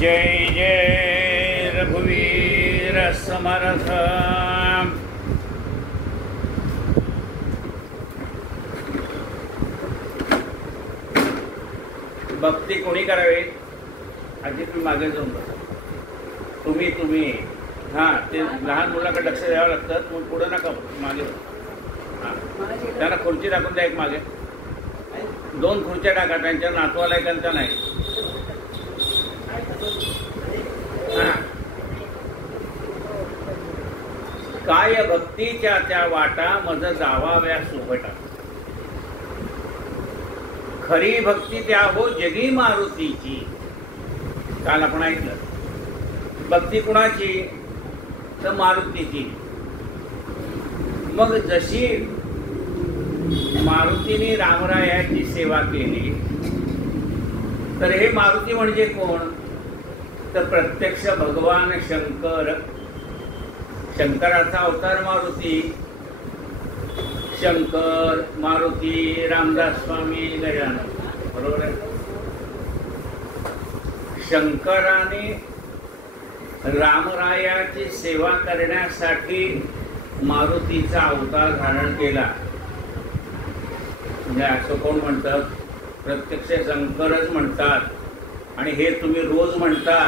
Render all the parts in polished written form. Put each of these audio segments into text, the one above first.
जय जय रघुवीर समर्थ। भक्ती कोणी करावी? आधी तुम्ही मागे जाऊन बघा. तुम्ही हां, ते लहान मुलाकडे लक्ष द्यावं लागतं. मग पुढे नका, मागे हां. त्यांना खुर्ची टाकून द्या. एक मागे 2 खुर्च्या टाका. त्यांच्या नातवाला एकांचा नाही. काय भक्तीच्या त्या वाटा मज जावाव्या सुभटा, खरी भक्ती त्या हो जगी मारुतीची. काल आपण ऐकलं. भक्ती कुणाची? तर मारुतीची. मग जशी मारुतीने रामरायाची सेवा केली, तर हे मारुती म्हणजे कोण? तर प्रत्यक्ष भगवान शंकर. शंकराचा अवतार मारुती. शंकर, मारुती, रामदास स्वामी, गजानन. बरोबर आहे. शंकराने रामरायाची सेवा करण्यासाठी मारुतीचा अवतार धारण केला. म्हणजे असं कोण म्हणतात? प्रत्यक्ष शंकरच म्हणतात. आणि हे तुम्ही रोज म्हणता.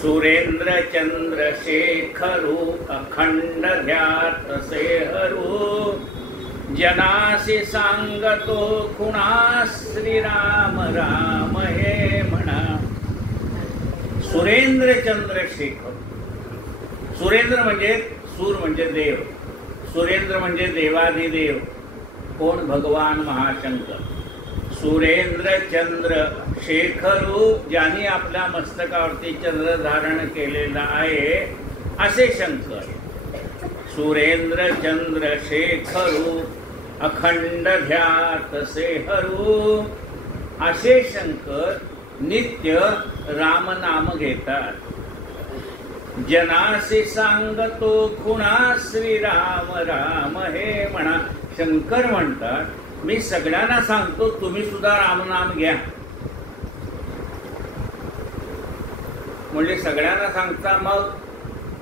सुरेंद्र चंद्रशेखरू अखंड ध्यात सेहरू, जनासी सांगतो खुणा श्रीराम राम हे म्हणा. सुरेंद्र चंद्रशेखर. सुरेंद्र म्हणजे सूर म्हणजे देव. सुरेंद्र म्हणजे देवादिदेव. कोण? भगवान महाशंकर. सुरेंद्र चंद्र शेखरू, ज्यांनी आपल्या मस्तकावरती चंद्र धारण केलेला आहे, असे शंकर. सुरेंद्र चंद्र शेखरू अखंड ध्यात सेहरू, असे शंकर नित्य रामनाम घेतात. जनासी सांगतो खुणा श्रीराम राम हे म्हणा. शंकर म्हणतात, मी सगळ्यांना सांगतो, तुम्ही सुद्धा रामनाम घ्या. म्हणजे सगळ्यांना सांगता. मग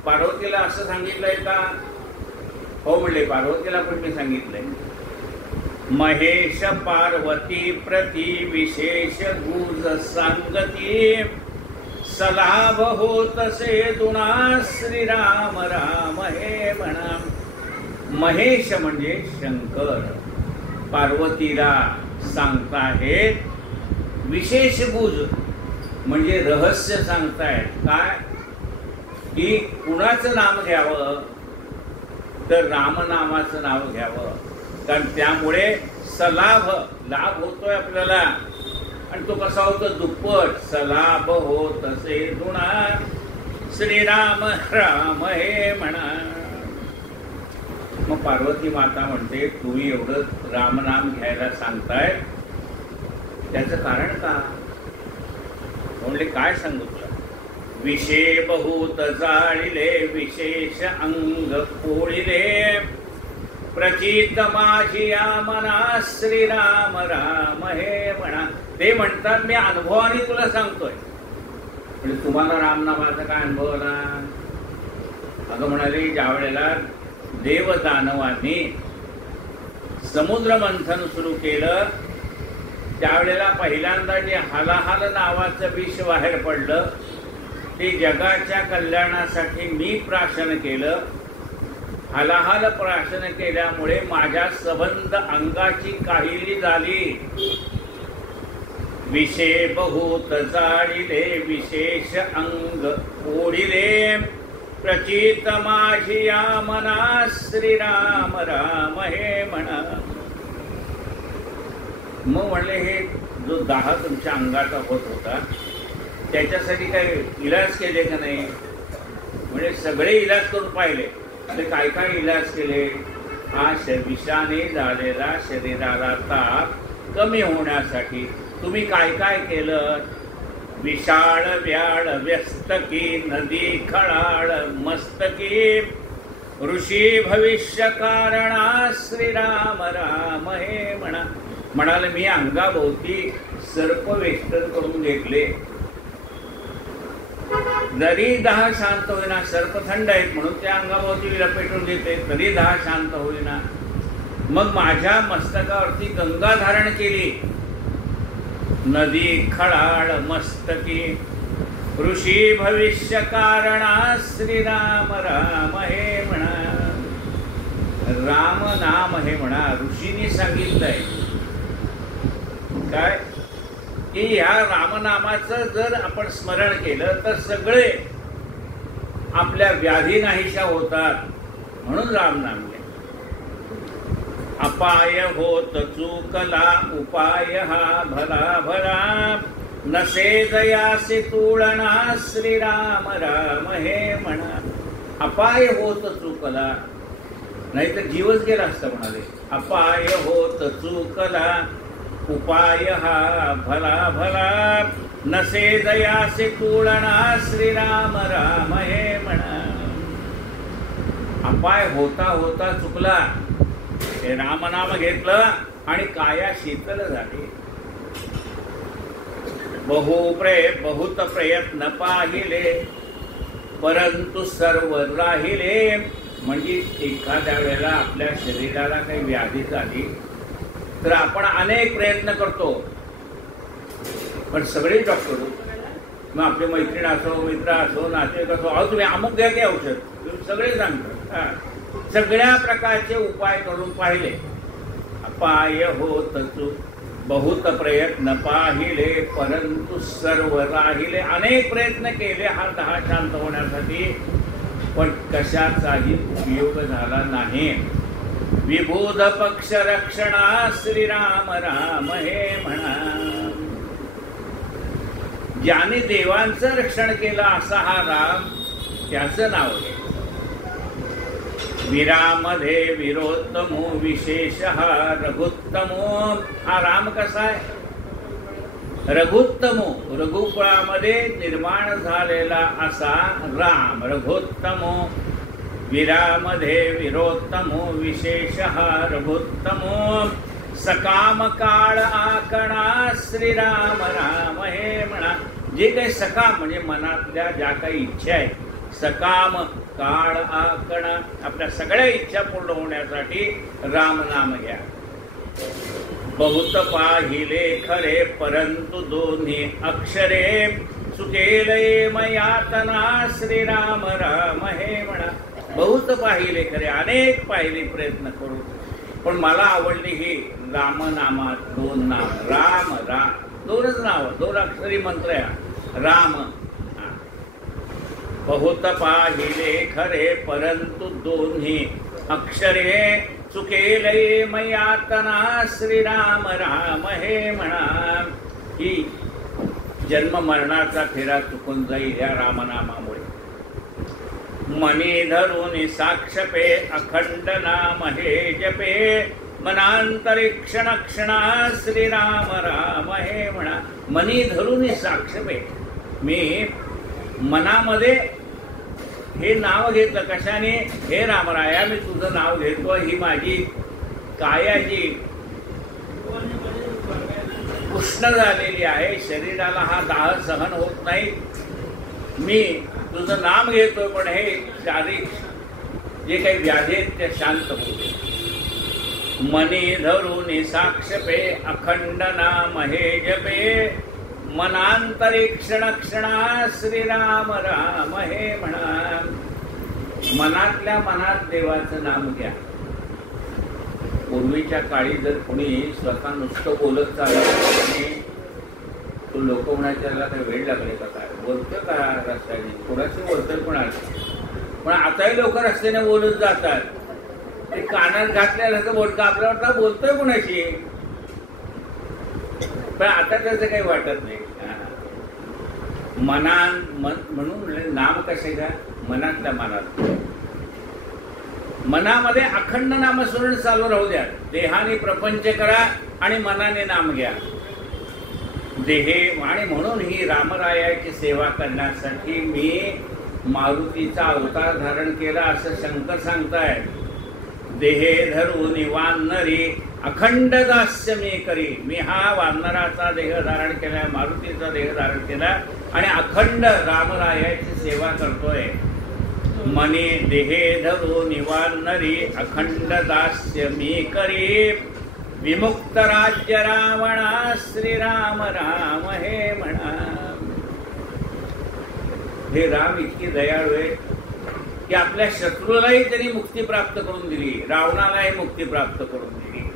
पार्वतीला असं सांगितलंय का? हो म्हणले, पार्वतीला पण मी सांगितलंय. महेश पार्वती प्रति विशेष गुज सांगती, सलाभ होत से दुना श्रीराम राम हे म्हणा. महेश म्हणजे शंकर पार्वतीला सांगताहेत. विशेष गुज म्हणजे रहस्य सांगतायत. काय? की कुणाचं नाम घ्यावं? तर रामनामाचं नाव घ्यावं. कारण त्यामुळे सलाभ, लाभ होतोय आपल्याला. आणि तो कसा होतो? दुप्पट. सलाभ होत असे दुणा श्रीराम राम हे म्हणा. मग पार्वती माता म्हणते, तुम्ही एवढं रामनाम घ्यायला सांगताय, त्याचं कारण का? म्हणले, काय सांगू तुला? विषय बहुत जाळिले, विशेष अंग पोळिले, प्रचित माझी या मना श्रीराम राम हे म्हणा. ते म्हणतात, मी अनुभवाने तुला सांगतोय. म्हणजे तुम्हाला रामनामाचा काय अनुभव आला? अगं म्हणाले, ज्या वेळेला देव दानवांनी समुद्र मंथन सुरू केलं, त्यावेळेला पहिल्यांदा जे हलाहल नावाचं विष बाहेर पडलं, ते जगाच्या कल्याणासाठी मी प्राशन केलं. हलाहल प्राशन केल्यामुळे माझ्या सबंध अंगाची काहिली झाली. विषय बहुत जाळिले, विशेष अंग ओढिले, प्रचित माझी या मना श्रीराम राम हे म्हणा. मग म्हणले, हे जो दाह तुमच्या अंगाचा होत होता, त्याच्यासाठी काही इलाज केले का नाही? म्हणजे सगळे इलाज करून पाहिले. काय काय इलाज केले? हा विषाने झालेला शरीराला ताप कमी होण्यासाठी तुम्ही काय काय केलं? विशाळ व्याळ व्यस्तकी, नदी खळाळ मस्तकी, ऋषी भविष्य कारणा श्रीराम राम हे म्हणा. म्हणाले मी अंगाभोवती सर्प वेष्टन करून घेतले, जरी 10 शांत होईना, सर्प थंड आहेत म्हणून त्या अंगाभोवती लपेटून घेते, तरी 10 शांत होईना. मग माझ्या मस्तकावरती गंगा धारण केली, नदी खळाळ मस्तकी, ऋषी भविष्य कारणा श्रीराम राम हे म्हणा. राम नाम हे म्हणा. ऋषींनी सांगितलंय काय की ह्या रामनामाचं जर आपण स्मरण केलं तर सगळे आपल्या व्याधी नाहीशा होतात, म्हणून रामनाम घ्या. अपाय होत चूकला उपाय हा भला भला, नसे जयासे तुळना श्रीराम राम हे म्हणा. अपाय होत चूकला, नाही तर जीवच गेला असता म्हणाले. अपाय होत चूकला उपाय हा भला भला, नसे दयासे तुळना श्रीराम राम हे म्हणा. अपाय होता होता चुकला, हे रामनाम घेतलं आणि काया शीतल झाली. बहुत प्रयत्न पाहिले, परंतु सर्व राहिले. म्हणजे एखाद्या वेळेला आपल्या शरीराला काही व्याधी झाली तर आपण अनेक प्रयत्न करतो, पण सगळे डॉक्टर, मग आपले मैत्रीण असो, मित्र असो, नातेवाईक असो, अहो तुम्ही अमुक घ्या की औषध, सगळे सांगतात. सगळ्या प्रकारचे उपाय करून पाहिले. अपाय होत बहुत प्रयत्न पाहिले, परंतु सर्व राहिले. अनेक प्रयत्न केले हा 10 शांत होण्यासाठी, पण कशाचाही उपयोग झाला नाही. विबोध पक्ष रक्षणा श्रीराम राम हे म्हणा. ज्याने देवांचं रक्षण केलं असा हा राम, त्याचं नाव आहे. वीरामध्ये वीरोत्तमो विशेष हा रघुत्तमो. हा राम कसा आहे? रघुत्तमो, रघुकुळामध्ये निर्माण झालेला असा राम रघुत्तमो. वीरामध्ये वीरोत्तमो विशेष रघुत्तमो. सकाम काळ आकणा श्रीराम राम हे म्हणा. जे काही सकाम म्हणजे मनातल्या ज्या काही इच्छा आहेत, सकाम काळ आकणा, आपल्या सगळ्या इच्छा पूर्ण होण्यासाठी राम नाम घ्या. बहुत पाहिले खरे, परंतु दोन्ही अक्षरे, चुकेले मयातना श्रीराम राम हे म्हणा. बहुत पाहिले खरे, अनेक पाहिले प्रयत्न करून, पण मला आवडली ही रामनामात 2 नाम. राम राम 2च नाव, 2 अक्षरी मंत्र आहे राम. बहुत पाहिले खरे, परंतु दोन्ही अक्षरे, चुकेले मयातना श्रीराम राम हे म्हणा. ही जन्म मरणाचा फेरा चुकून जाईल या रामनामामुळे. मनी धरून साक्षपे, अखंड नाम हे जपे, मनांतरिक्षण क्षणा श्रीराम राम हे म्हणा. मनी धरून साक्षपे, मी मनामध्ये हे नाव घेतलं. कशाने? हे रामराया मी तुझं नाव घेतो, ही माझी कायाची उष्ण झालेली आहे, शरीराला हा दाह सहन होत नाही, मी तुझं नाम घेतोय, पण हे शारीरिक जे काही व्याधी आहेत ते शांत होते. मनी धरून साक्षपे, अखंड नाम हे जपे, मनांतरिक्षण क्षणा श्रीराम राम हे म्हणा. मनातल्या मनात देवाचं नाम घ्या. पूर्वीच्या काळी जर कोणी स्वतः नुसतं बोलत चाललं, तो लोक म्हणायचे त्याला काही वेळ लागले का, काय बोलतं का रस्त्याने, कोणाचं बोलतं कोणाला. पण आताही लोक रस्त्याने बोलत जातात, ते कानात घातलेलं तर बोलतं, आपल्याला बोलतोय कोणाशी, पण आता त्याचं काही वाटत नाही. म्हणून नाम कसे घ्या? मनातल्या मनात. मनामध्ये अखंड नामस्मरण चालू राहू द्या. देहाने प्रपंच करा आणि मनाने नाम घ्या. देहे आणि म्हणून ही रामरायाची सेवा करण्यासाठी मी मारुतीचा अवतार धारण केला असं शंकर सांगतायत. देहे धरून वानरी अखंड दास्य मी करी. मी हा वानराचा देह धारण केला, मारुतीचा देह धारण केला आणि अखंड रामरायाची सेवा करतोय. मनी देहे धरो निवानरी अखंड दास्य मी करी. विमुक्त राज्य रावणा श्रीराम राम हे म्हणा. हे राम इतकी दयाळू आहे की आपल्या शत्रूलाही त्यांनी मुक्ती प्राप्त करून दिली, रावणालाही मुक्ती प्राप्त करून दिली.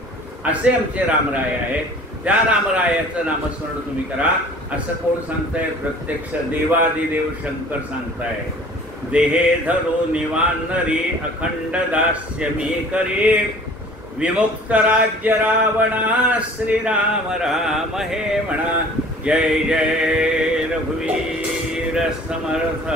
असे आमचे रामराय आहेत. त्या रामरायाचं नामस्मरण तुम्ही करा. असं कोण सांगताय? प्रत्यक्ष देवादिदेव शंकर सांगताय. देहे धरो निवानरी अखंड दास्य मी करी. विमुक्त राज्य रावणा श्रीराम राम हे म्हणा. जय जय रघुवीर समर्थ.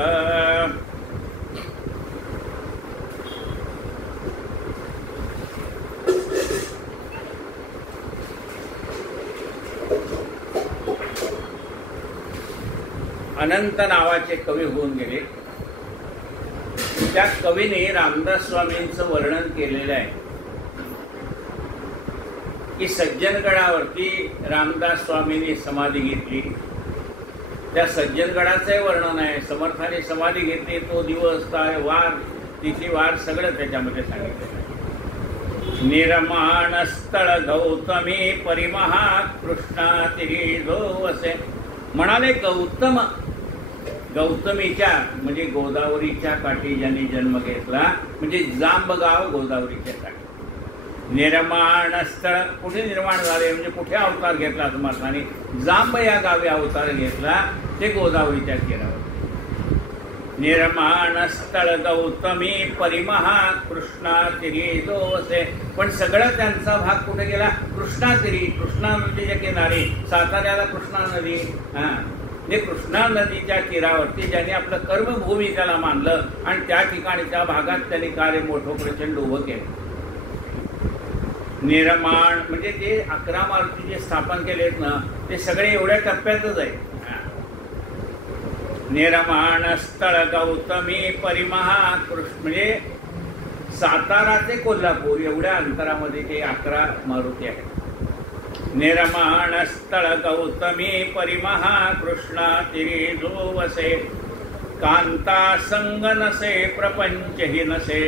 अनंत नावाचे कवी होऊन गेले. त्या कवीने रामदास स्वामींचं वर्णन केलेलं आहे की सज्जनगडावरती रामदास स्वामींनी समाधी घेतली. त्या सज्जनगडाचंही वर्णन आहे. समर्थाने समाधी घेतली, तो दिवस, काय वार, तिथी वार सगळं त्याच्यामध्ये सांगितलेलं आहे. निर्माण स्थळ गौतमी परिमहा कृष्णा तिरी जो वसे. म्हणाले गौतम, गौतमीच्या म्हणजे गोदावरीच्या काठी ज्यांनी जन्म घेतला, म्हणजे जांबगाव गोदावरीच्या काठी. निर्माण स्थळ कुठे निर्माण झाले म्हणजे कुठे अवतार घेतला समर्थाने? जांब या गावी अवतार घेतला, ते गोदावरीच्या तीरावर. निर्माण स्थळ गौतमी परिमहा कृष्णा तिरी जो वसे. पण सगळं त्यांचा भाग कुठे गेला? कृष्णा तिरी, कृष्णा नदीच्या किनारी. साताऱ्याला कृष्णा नदी, म्हणजे कृष्णा नदीच्या तीरावरती ज्यांनी आपलं कर्मभूमी त्याला मानलं आणि त्या ठिकाणी त्या भागात त्यांनी कार्य मोठं प्रचंड उभं केलं. निर्माण म्हणजे ते 11 मारुती जे स्थापन केलेत ना, ते सगळे एवढ्या टप्प्यातच आहे. निर्माण स्थळ गौतमी परिमहा कृष्ण म्हणजे सातारा ते कोल्हापूर एवढ्या अंतरामध्ये ते 11 मारुती आहेत. निर्माण स्थळ गौतमी परिमहा कृष्णा तिरी जो वसे. कांता संग नसे प्रपंच ही नसे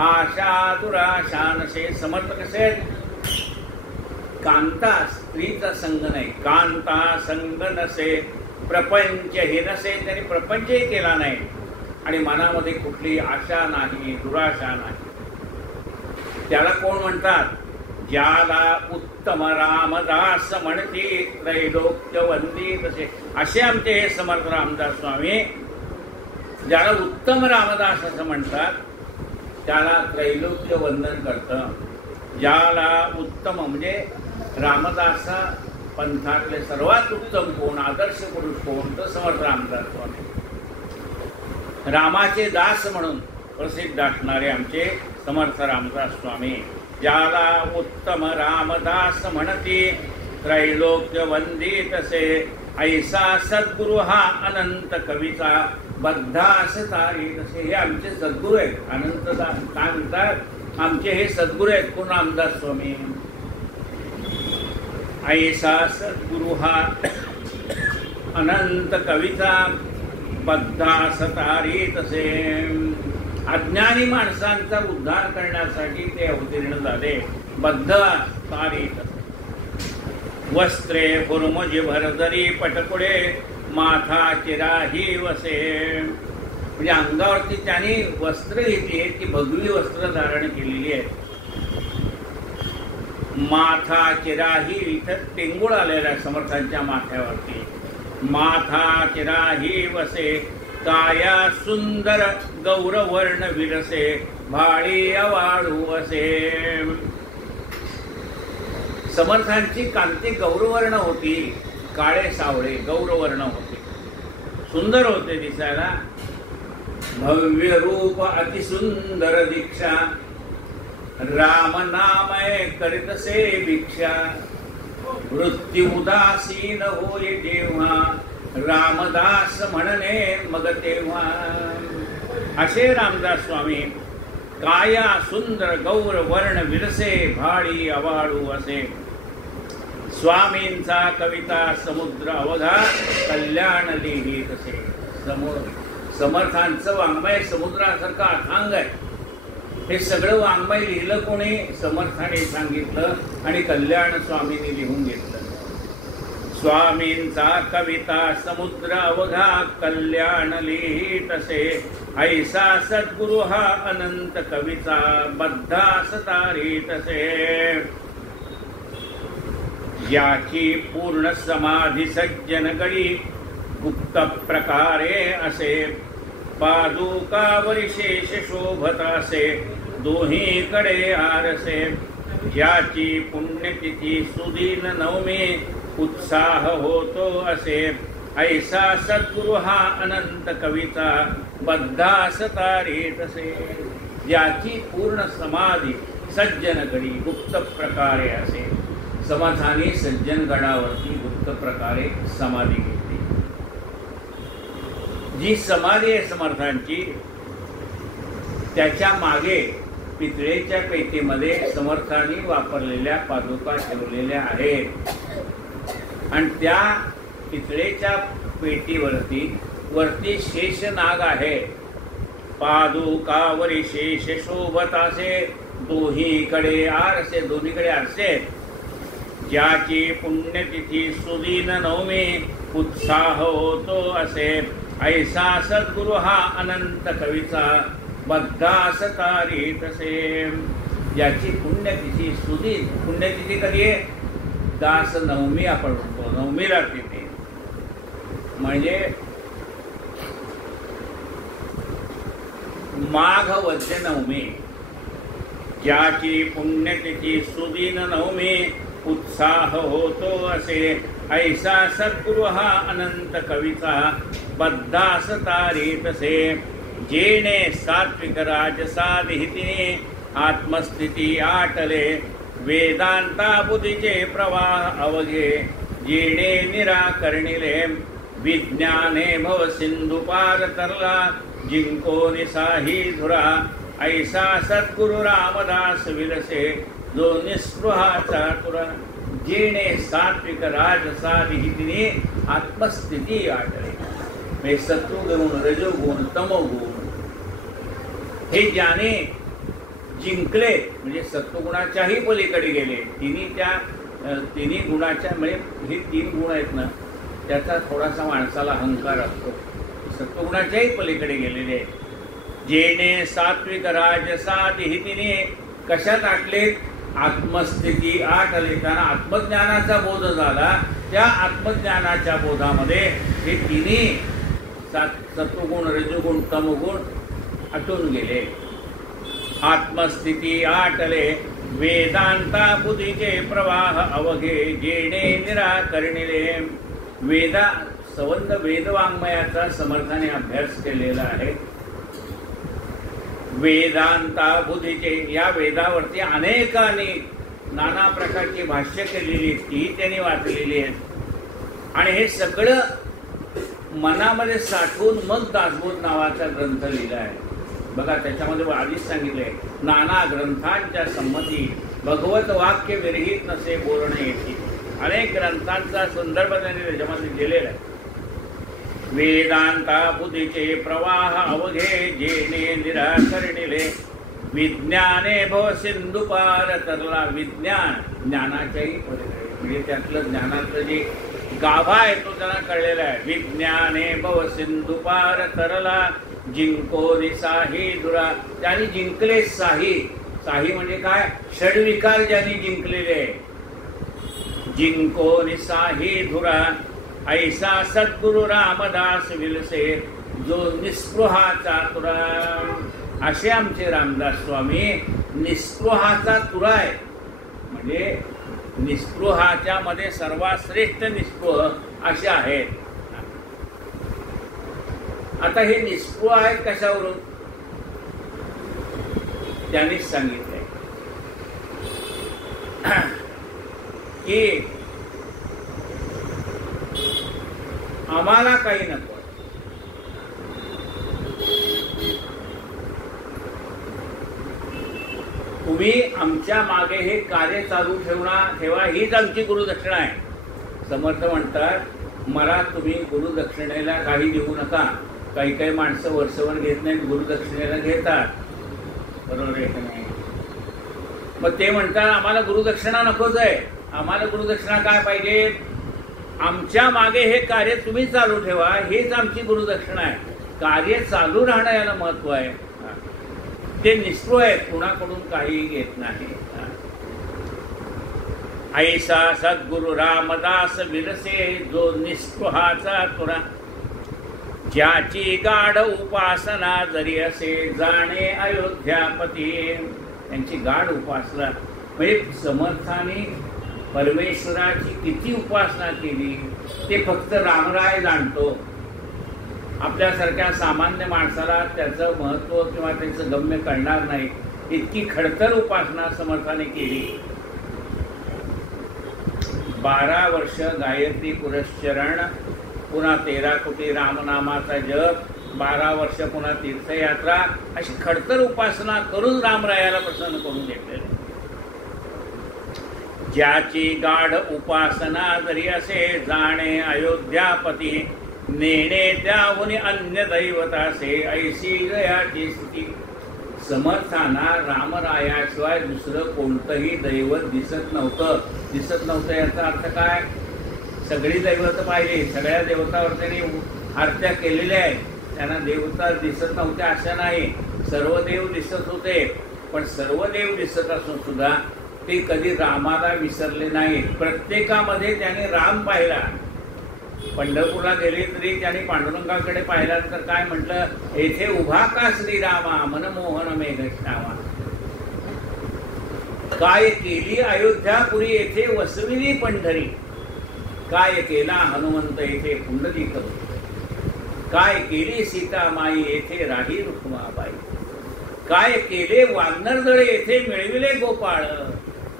आशा दुराशा नसे. समर्थ कसे? कांता स्त्रीचा संग नाही, कांता संग नसे प्रपंच हे नसे. त्यांनी प्रपंचही केला नाही आणि मनामध्ये कुठली आशा नाही, दुराशा नाही. त्याला कोण म्हणतात? ज्याला उत्तम रामदास म्हणती त्रैलोक्य वंदित असे. असे आमचे हे समर्थ रामदास स्वामी, ज्याला उत्तम रामदास असं म्हणतात, त्याला त्रैलोक्य वंदन करतं. ज्याला उत्तम म्हणजे रामदासा पंथातले सर्वात उत्तम कोण, आदर्श पुरुष कोण? तर समर्थ रामदास स्वामी. रामाचे दास म्हणून प्रसिद्ध असणारे आमचे समर्थ रामदास स्वामी. ज्याला उत्तम रामदास म्हणती त्रैलोक्य वंदित असे. ऐसा सद्गुरु हा अनंत कवीचा बद्धास तारी तसे. हे आमचे सद्गुरू आहेत. अनंत काय म्हणतात? आमचे हे सद्गुरू आहेत. कोण? रामदास स्वामी. ऐसा सद्गुरु हा अनंत कवीचा बद्धास तारी तसे. अज्ञानी माणसांचा उद्धार करण्यासाठी ते अवतीर्ण झाले. बद्ध तारी तसे. वस्त्रे हुर्मुजी भरदरी पटकुडे माथा चिराही वसे. म्हणजे अंगावरती त्यांनी वस्त्र घेतली आहेत, ती भगवी वस्त्र धारण केलेली आहेत. माथा चिराही इथं टेंगुळ आलेला आहे समर्थांच्या माथ्यावरती. माथा चिराही वसे. काया सुंदर गौरवर्ण विरसे भाळी अवाळू असे. समर्थांची कांती गौरवर्ण होती, काळे सावळे गौरवर्ण होते, सुंदर होते दिसायला. भव्य रूप अतिसुंदर दीक्षा राम नामय करीतसे भिक्षा. वृत्ती उदासीन होय जेव्हा रामदास म्हणणे मग तेव्हा. असे रामदास स्वामी काया सुंदर गौर वर्ण विरसे भाडी अवाळू असे स्वामींचा कविता समुद्र अवघा कल्याण लिही तसे समर्थांचं वाङ्मय समुद्रासारखं अथांग आहे. हे सगळं वाङ्मय लिहिलं कोणी? समर्थाने सांगितलं आणि कल्याण स्वामींनी लिहून घेतलं. स्वामींचा कविता समुद्र अवघा कल्याण लिही तसे ऐसा सद्गुरु हा अनंत कविता बद्धा सतारी तसे. याची पूर्ण समाधी सज्जन गडी गुप्त प्रकारे असे पादुकावरी शेष शोभत असे दोहीकडे आरसे. याची पुण्यतिथी सुदीन नवमी उत्साह होतो असे ऐसा सद्गुरु हा अनंत कविता बद्धा सतारी तसे. याची पूर्ण समाधी सज्जन गडी गुप्त प्रकारे असे. समर्थाने सज्जन गडावरती गुप्त प्रकारे समाधी घेतली. जी समाधी आहे समर्थांची त्याच्या मागे पितळेच्या पेटीमध्ये समर्थांनी वापरलेल्या पादुका ठेवलेल्या आहेत आणि त्या पितळेच्या पेटीवरती शेषनाग आहे. पादुकावरी शेष शोभत असे दोहीकडे आरसे दोन्हीकडे आरसे. ज्याची पुण्यतिथी सुदीन नवमी उत्साह होतो असे ऐसा सद्गुरु हा अनंत कविता बद्धा सतारी तसे. ज्याची पुण्यतिथी सुदीन पुण्यतिथी कधी आहे? दास नवमी आपण म्हणतो नवमीला तिथे म्हणजे माघ वद्य नवमी. ज्याची पुण्यतिथी सुदीन नवमी उत्साह होतो असे ऐसा सद्गुरु हा अनंत कविता बद्धा सतारी तसे. जेणे सात्विक राजसाधितीने आत्मस्थिती आटले वेदांता बुद्धीचे प्रवाह अवघे जेणे निराकरणिले विज्ञाने भव सिंधु पार तरला जिंको निसाही धुरा ऐसा सद्गुरु रामदास विलसे जो निस्पृहाचा तुरा. जेणे सात्विक राजसाधितीने आत्मस्थिती आटले म्हणजे सत्वगुण रजोगुण तमोगुण हे ज्याने जिंकले म्हणजे सत्वगुणाच्याही पलीकडे गेले. तिन्ही गुणाच्या म्हणजे हे 3 गुण आहेत ना त्याचा थोडासा माणसाला अहंकार असतो. सत्वगुणाच्याही पलीकडे गेलेले जेणे सात्विक राजसाधितीने कशात आटले? आत्मस्थिती आटले. त्यांना आत्मज्ञानाचा बोध झाला. त्या आत्मज्ञानाच्या बोधामध्ये हे तिन्ही सत्वगुण रजोगुण तमोगुण आटून गेले. आत्मस्थिती आटले वेदांता बुद्धीचे प्रवाह अवघे जेणे निराकरणिले. संबंध वेदवाङ्मयाचा समर्थाने अभ्यास केलेला आहे. वेदांता बुद्धीचे या वेदावरती अनेकांनी नाना प्रकारची भाष्य केलेली ती त्यांनी वाचलेली आहेत आणि हे सगळं मनामध्ये साठवून मग दासबोध नावाचा ग्रंथ लिहिला आहे. बघा त्याच्यामध्ये आधीच सांगितलंय नाना ग्रंथांच्या संमती भगवत वाक्य विरहित नसे बोलणे येते. अनेक ग्रंथांचा संदर्भ त्यांनी त्याच्यामध्ये दिलेला आहे. वेदांता बुद्धीचे प्रवाह अवघे जेणे निराकरणिले विज्ञाने भव सिंधु पार तरला. ज्ञानाच्याही पलीकडे म्हणजे त्यातलं ज्ञानातलं जे गाभा आहे तो त्यांना कळलेला आहे. विज्ञाने भव सिंधु पार तरला जिंको निसाही धुरा. त्यांनी जिंकले साही. साही म्हणजे काय? षड्विकार ज्यांनी जिंकलेले. जिंको निसाही धुरा ऐसा सद्गुरु रामदास विलसे जो निस्पृहाचा तुरा. असे आमचे रामदास स्वामी निस्पृहाचा तुरा आहे. म्हणजे निस्पृहाच्या मध्ये सर्वात श्रेष्ठ निस्पृह असे आहेत. आता हे निस्पृह आहेत कशावरून? त्यांनीच सांगितलंय की आम्हाला काही नको. तुम्ही आमच्या मागे हे कार्य चालू ठेवा, हीच आमची गुरुदक्षिणा आहे. समर्थ म्हणतात मला तुम्ही गुरुदक्षिणेला काही देऊ नका. काही काही माणसं वर्षभर घेत नाहीत, गुरुदक्षिणेला घेतात. बरोबर आहे की नाही? मग ते म्हणतात आम्हाला गुरुदक्षिणा नकोच आहे. आम्हाला गुरुदक्षिणा काय पाहिजे? आमच्या मागे हे कार्य तुम्ही चालू ठेवा, हीच आमची गुरुदक्षिणा आहे. कार्य चालू राहणं याला महत्व आहे. ते निष्ठुर आहे, कुणाकडून काही घेत नाही. ऐसा सद्गुरु रामदास विरसे जो निष्ठुहाचा तुरा, ज्याची गाढ उपासना जरी असे जाणे अयोध्यापती. यांची गाढ उपासना म्हणजे समर्थाने परमेश्वराची किती उपासना केली ते फक्त रामराय जाणतो. आपल्यासारख्या सामान्य माणसाला त्याचं महत्त्व किंवा त्याचं गम्य कळणार नाही. इतकी खडतर उपासना समर्थाने केली. 12 वर्ष गायत्री पुरश्चरण, पुन्हा 13 कोटी रामनामाचा जप, 12 वर्ष पुन्हा तीर्थयात्रा, अशी खडतर उपासना करून रामरायाला प्रसन्न करून घेतलेले. ज्याची गाढ उपासना जरी असे जाणे अयोध्यापती, नेणे त्याहून अन्य दैवतासे ऐशी जयाची स्थिती. समर्थांना रामरायाशिवाय दुसरं कोणतंही दैवत दिसत नव्हतं. याचा अर्थ काय? सगळी दैवत पाहिली, सगळ्या देवतावर त्यांनी आरत्या केलेल्या आहेत. त्यांना देवता दिसत नव्हत्या असं नाही. सर्व देव दिसत होते, पण सर्व देव दिसत असून सुद्धा ते कधी रामाला विसरले नाहीत. प्रत्येकामध्ये त्याने राम पाहिला. पंढरपूरला गेले तरी त्याने पांडुरंगाकडे पाहिल्यानंतर काय म्हटलं? येथे उभा का श्रीरामा मनमोहन मेघश्यामा. काय केली अयोध्यापुरी येथे वसविली पंढरी, काय केला हनुमंत येथे पुंडलिक, काय केली सीतामाई येथे राही रुक्माबाई, काय केले वानरदळे येथे मिळविले गोपाळ.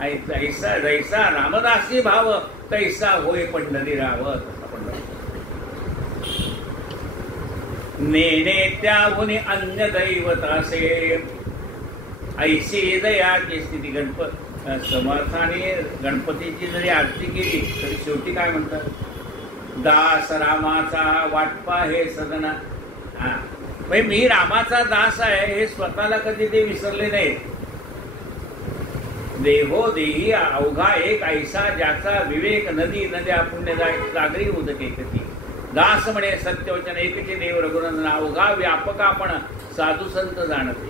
ऐसा जैसा रामदासी भाव तैसा होय पंढरी राव. नेणे त्याहून अन्य दैवतासे ऐशी दयाची स्थिती. समर्थाने गणपतीची जरी आरती केली तरी शेवटी काय म्हणतात? दास रामाचा वाटपा हे सदना. म्हणजे मी रामाचा दास आहे हे स्वतःला कधी ते विसरले नाहीत. देहो देही अवघा एक ऐसा ज्याचा विवेक नदी नद्या पुण्य जागरी उदके कधी. दास म्हणे सत्यवचन एकचे देव रघुनंदन, अवघा व्यापक आपण साधू संत जाणते.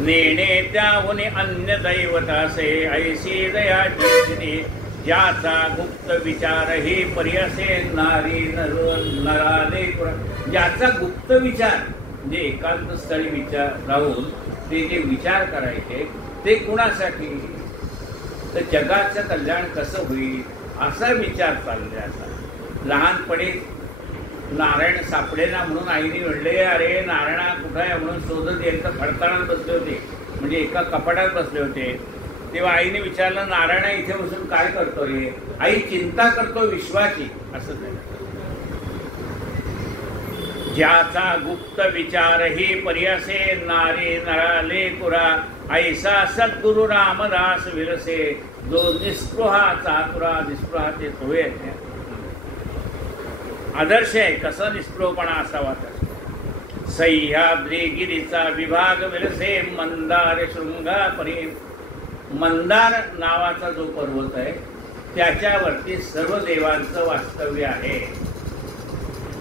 नेणे त्याहून अन्य दैवतासे ऐशी दयाची, ज्याचा गुप्त विचार हे पर्यसे नारी नराले. ज्याचा गुप्त विचार म्हणजे एकांत स्थळी विचार राहून ते जे विचार करायचे ते कुणासाठी? तर जगाचं कल्याण कसं होईल असा विचार चालले. असा लहानपणी नारायण सापडेना म्हणून आईने म्हणले अरे नारायणा कुठं आहे म्हणून शोधत एकदा फडताळात बसले होते, म्हणजे एका कपाटात बसले होते. तेव्हा आईने विचारलं नारायणा इथे बसून काय करतो रे? आई चिंता करतो विश्वाची. असं नाही. ज्याचा गुप्त विचार ही पर्यसे नारी नराले पुरा, ऐसा सद्गुरु रामदास विरसे जो निस्पृहा चातुरा. निस्पृहा ते सोय आदर्श आहे. कसा निस्पृहपणा असावा तर. सह्याद्रीगिरीचा विभाग विरसे मंदार शृंगा परी. मंदार नावाचा जो पर्वत आहे त्याच्यावरती सर्व देवांचं वास्तव्य आहे.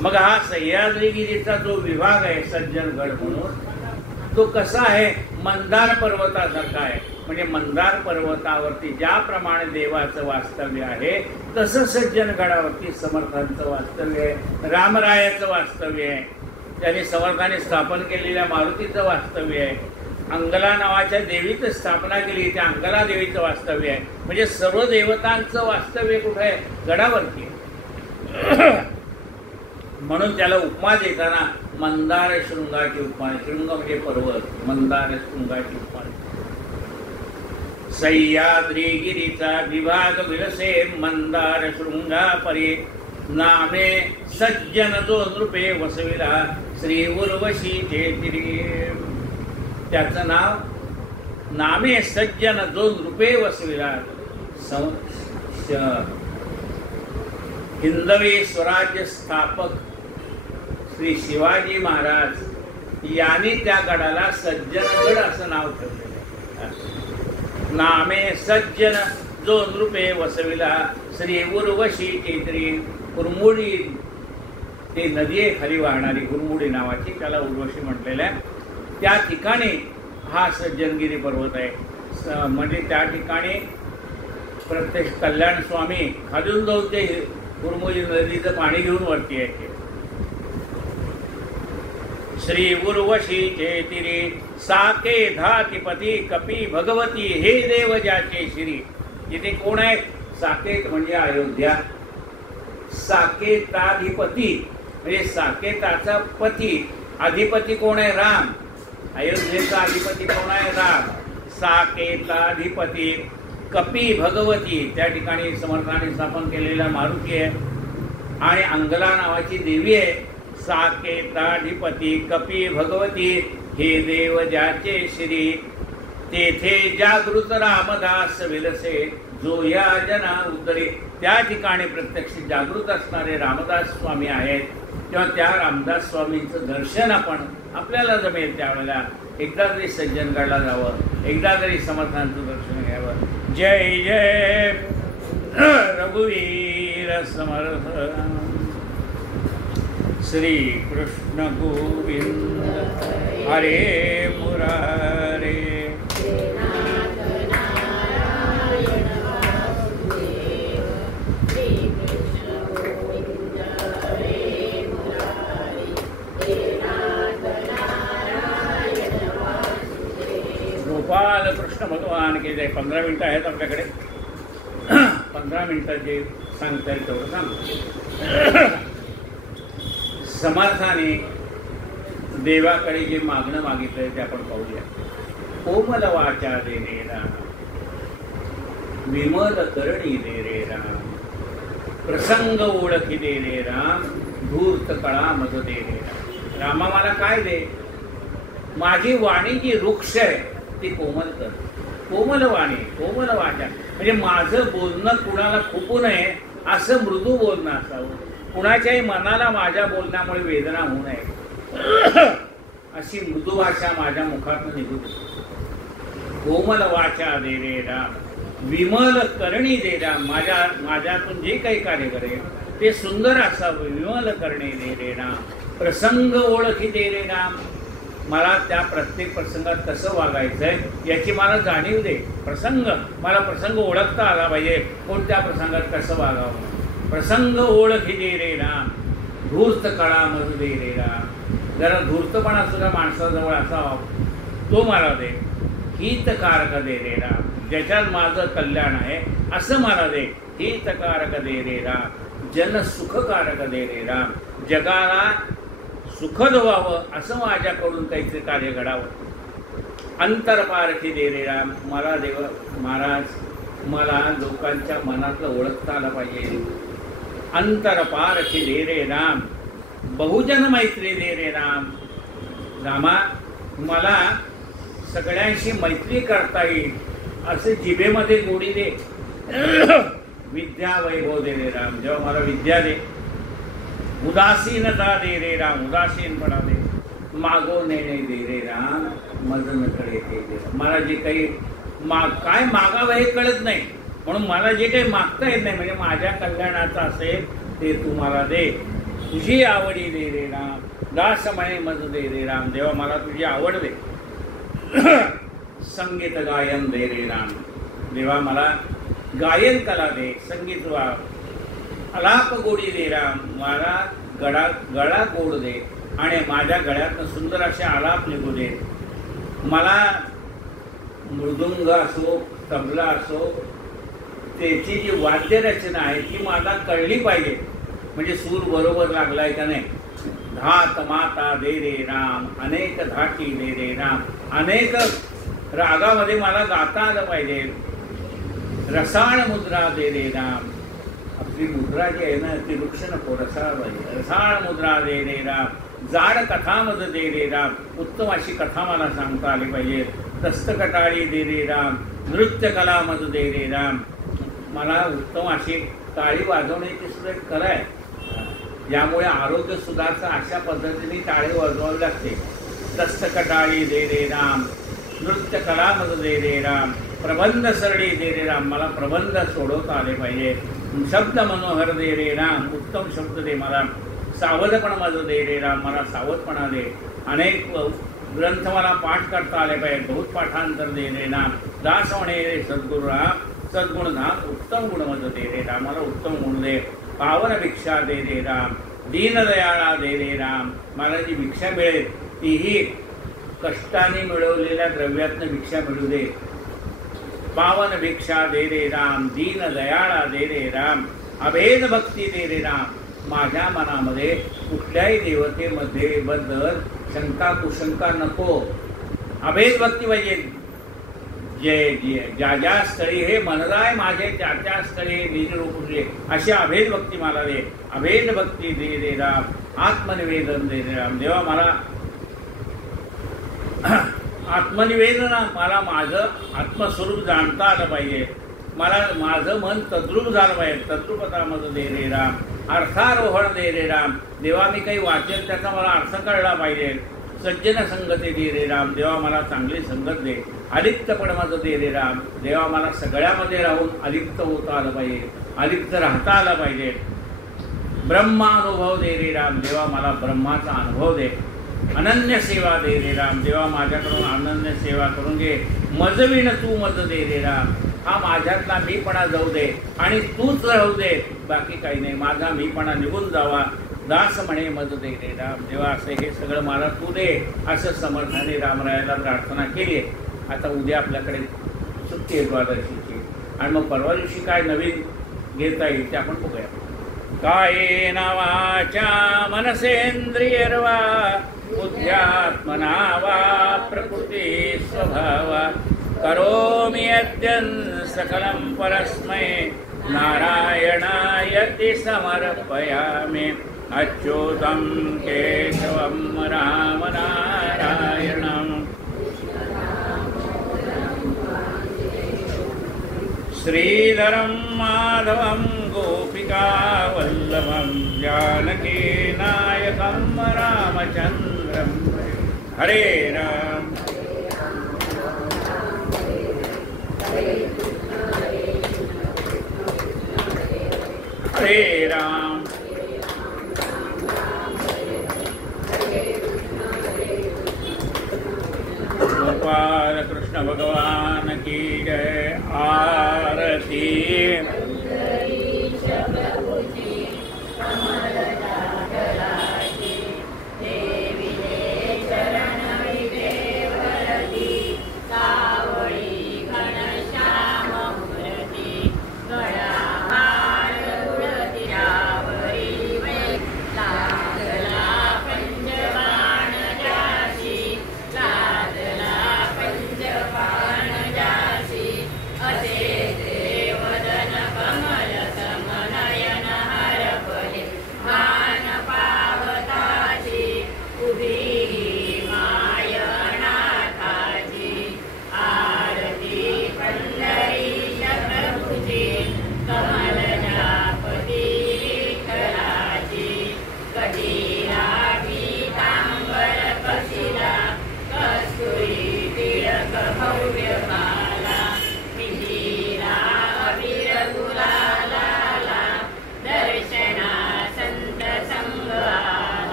मग हा सह्याद्रीगिरीचा जो विभाग आहे सज्जनगड म्हणून तो कसा आहे? मंदार पर्वतासारखा आहे. म्हणजे मंदार पर्वतावरती ज्याप्रमाणे देवाचं वास्तव्य आहे तसं सज्जनगडावरती समर्थांचं वास्तव्य आहे, रामरायाचं वास्तव्य आहे, त्यांनी समर्थाने स्थापन केलेल्या मारुतीचं वास्तव्य आहे, अंगला नावाच्या देवीचं स्थापना केली त्या अंगला देवीचं वास्तव्य आहे. म्हणजे सर्व देवतांचं वास्तव्य कुठे आहे? गडावरती. म्हणून त्याला उपमा देताना मंदार शृंगाची उपमा. शृंग म्हणजे पर्वत, मंदार शृंगाची उपमा. सह्याद्रीगिरीचा विभाग विरसे मंदार शृंगा परी, नामे सज्जन जो नृपे वसविला श्री उर्वशी तिरी. त्याचं नाव नामे सज्जन जो नृपे वसविला हिंदवी स्वराज्य स्थापक श्री शिवाजी महाराज यांनी त्या गडाला सज्जनगड असं नाव ठेवलेलं आहे. नामे सज्जन जो नृपे वसविला श्री उर्वशी चैत्री उर्मुडी, ते नदी आहे खाली वाहणारी उर्मुडी नावाची, त्याला उर्वशी म्हटलेलं आहे. त्या ठिकाणी हा सज्जनगिरी पर्वत आहे. म्हणजे त्या ठिकाणी प्रत्यक्ष कल्याण स्वामी खालून जाऊन ते उर्मुडी नदीचं पाणी घेऊन वरती यायचे. श्री उर्वशी चेतिरी साके धातिपती कपी भगवती हे देव ज्याचे श्री. इथे कोण आहे? साकेत म्हणजे अयोध्या. साकेताधिपती म्हणजे साकेताचा पती, अधिपती कोण आहे? राम. अयोध्येचा अधिपती कोण आहे? राम. साकेताधिपती कपी भगवती, त्या ठिकाणी समर्थाने स्थापन केलेला मारुती आहे. आणि अंगला नावाची देवी आहे. साकेताधिपती कपी भगवती हे देव ज्याचे श्री. तेथे जागृत रामदास विलसे जो या जना उतरे. त्या ठिकाणी प्रत्यक्ष जागृत असणारे रामदास स्वामी आहेत. तेव्हा त्या रामदास स्वामींचं दर्शन आपल्याला जमेल त्यावेळेला एकदा तरी सज्जनगडला जावं, एकदा तरी समर्थांचं दर्शन घ्यावं. जय जय रघुवीर समर्थ. श्री कृष्ण गोविंद हरे मुरारे. गोपाल कृष्ण भगवान के जय. 15 मिनिटं आहेत आपल्याकडे. 15 मिनिटं जे सांगता येईल तेवढं सांग. समर्थाने देवाकडे जे मागणं मागितलंय ते आपण पाहूया. कोमल वाचा दे रे राम, विमल करणी दे रे राम, प्रसंग ओळखी दे रे राम, धूर्त कळा मज दे रे राम. रामा मला काय दे? माझी वाणी जी वृक्ष आहे ती कोमल कर. कोमल वाणी, कोमल वाचा म्हणजे माझं बोलणं कुणाला खुपू नये असं मृदू बोलणं असावं. कुणाच्याही मनाला माझ्या बोलण्यामुळे वेदना होऊ नये अशी मृदू भाषा माझ्या मुखातून निघू दे. कोमल वाचा दे रे राम, विमल करणी दे राम. माझ्यातून जे काही कार्य करेल ते सुंदर असावं. विमल करणी दे रे राम, प्रसंग ओळखी दे रे राम. मला त्या प्रत्येक प्रसंगात कसं वागायचंय याची मला जाणीव दे. मला प्रसंग ओळखता आला पाहिजे. कोणत्या प्रसंगात कसं वागावं. प्रसंग ओळखी दे रे राम, धूर्त कळा मधु दे रे राम. जरा धूर्तपणा सुद्धा माणसाजवळ असावा तो मला दे. हितकारक दे रे राम, ज्याच्यात माझं कल्याण आहे असं मला दे. हितकारक दे रे राम, जनसुखकारक दे रे राम. जगाला सुखद व्हावं असं माझ्याकडून काहीतरी कार्य घडावं. अंतरपारखी दे रे राम. मला देव महाराज मला लोकांच्या मनातलं ओळखता आलं पाहिजे. अंतरपारखी दे रे राम, बहुजन मैत्री दे रे राम. रामा मला सगळ्यांशी मैत्री करता येईल असे जिभेमध्ये गोडी दे. विद्या वैभव दे रे राम. जेव्हा मला विद्या दे. उदासीनता दे रे राम, उदासीनपणा दे. मागो नेणे दे रे राम, मजनकडे दे रे राम. मला जे काही काय मागावं हे कळत नाही म्हणून मला जे काही मागता येत नाही म्हणजे माझ्या कल्याणाचं असेल ते तू मला दे. तुझी आवडी दे रे राम, दासमय मज दे रे राम. देवा मला तुझी आवड दे. संगीत गायन दे रे राम. देवा मला गायन कला दे, संगीत वा. अलाप गोडी दे राम, मला गळा गोड दे आणि माझ्या गळ्यातनं सुंदर असे आलाप निघू दे. मला मृदुंग असो तबला असो त्याची जी वाद्यरचना आहे ती मला कळली पाहिजे. म्हणजे सूर बरोबर लागलाय का नाही. धात माता दे रे राम, अनेक धाटी दे रे राम. अनेक रागामध्ये मला गाता आलं पाहिजे. रसाळ मुद्रा दे रे राम. आपली मुद्रा जी आहे ना ती वृक्ष नको, रसाळ पाहिजे. रसाळ मुद्रा दे रे राम. जाड कथा मध दे रे राम. उत्तम अशी कथा मला सांगता आली पाहिजे. दस्तकटाळी दे रे राम, नृत्य कला मज दे रे राम. मला उत्तम अशी टाळी वाजवण्याची सुद्धा एक कला आहे, यामुळे आरोग्य सुधारतं. अशा पद्धतीने टाळी वाजवावी लागते. दस्तकटाळी दे रे राम, नृत्य कला मज दे रे राम, प्रबंध सरळी दे रे राम. मला प्रबंध सोडवता आले पाहिजे. शब्द मनोहर दे रे राम, उत्तम शब्द दे मला. सावधपण माझं दे रे राम, मला सावधपणा दे. अनेक ग्रंथ मला पाठ करता आले पाहिजे. बहुत पाठांतर दे रे राम. दास म्हणे रे सद्गुरु राम, सद्गुण धाम उत्तम गुण माझं दे रे राम, मला उत्तम गुण दे. पावन भिक्षा दे रे राम, दीनदयाळा दे रे राम. मला जी भिक्षा मिळेल तीही कष्टाने मिळवलेल्या द्रव्यातनं भिक्षा मिळू दे. पावन भिक्षा दे रे राम, दीनदयाळा दे रे राम, अभेद भक्ती दे रे राम. माझ्या मनामध्ये कुठल्याही देवतेमध्ये बद्दल शंका कुशंका नको. अभेद भक्ती पाहिजे. ज्या ज्या स्थळी हे मनराय माझे त्या त्या स्थळी निज रूपले, अशी अभेद भक्ती मला दे. अभेद भक्ती दे रे राम, आत्मनिवेदन दे रे राम. देवा मला आत्मनिवेदन, मला माझं आत्मस्वरूप जाणता आलं पाहिजे. मला माझं मन तद्रूप झालं पाहिजे. तद्रूपतामध्ये दे रे राम, अर्थारोहण दे रे राम. देवा मी काही वाचेल त्याचा मला अर्थ कळला पाहिजे. सज्जन संगती दे रे राम. देवा मला चांगली संगत दे. अलिप्तपण माझं दे रे राम. देवा मला सगळ्यामध्ये राहून अलिप्त होता आलं पाहिजे, अलिप्त राहता आलं पाहिजे. ब्रह्मानुभव दे रे राम. देवा मला ब्रह्माचा अनुभव दे. अनन्य सेवा दे रे राम. देवा माझ्याकडून अनन्य सेवा करून घे. मजविण तू मज दे रे राम. हा माझ्यातला मीपणा जाऊ दे आणि तूच राहू दे, बाकी काही नाही. माझा मीपणा निघून जावा. दास म्हणे मज दे रे राम. देवा असं हे सगळं मला तू दे, असं समर्थाने रामरायाला प्रार्थना केली. आता उद्या आपल्याकडे सुट्टी आहे द्वादशीची, आणि मग परवा दिवशी काय नवीन घेता येईल ते आपण बघूया. कायेन वाचा मनसेंद्रियर्वा बुद्ध्यात्मना वा प्रकृती स्वभावा करोमि यद्यन् सकलं परस्मै नारायणायति समर्पयामि. अच्युतं केशवं राम नारायणं श्रीधरं माधवं गोपिकावल्लभं जानकीनायकं रामचन्द्रं. हरे राम हरे राम. गोपाल कृष्ण भगवान की जय. आरती.